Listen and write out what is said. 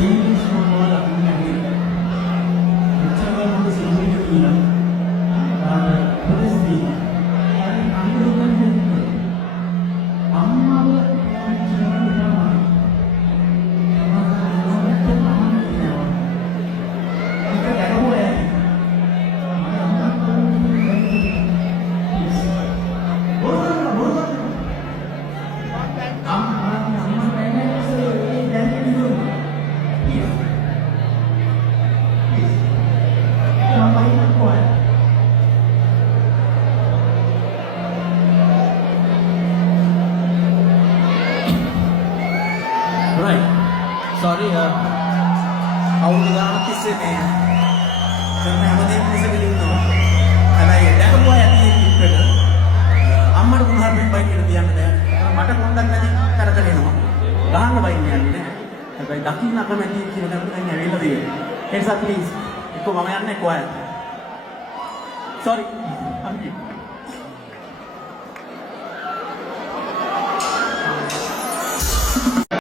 සීරීස් මොනවද අපි කියන්නේ එච්චර මොකද සීරීස් කියලා පොලිස් දී අර අනුරෝධන අම්මාව Right. Sorry, අවුරුදු ගානක් තිස්සේ මේ කරන හැමදේම ඉස්සෙල්ලා ඉන්නවා. හැබැයි දැකපුවා ඇති ඉක්කට අම්මට කුණහරුපෙන් බයි කියලා තියන්න බෑ. මට කොන්දක් නැති කරදර එනවා. ගහන්න බයින්නේ යන්නේ නෑ. හැබැයි දකින්න අකමැති කියලා දැන් දැන් ඇවිල්ලා තියෙනවා. ඒ නිසා please එක්ක මම යන්නේ කොහේ. Sorry. I'm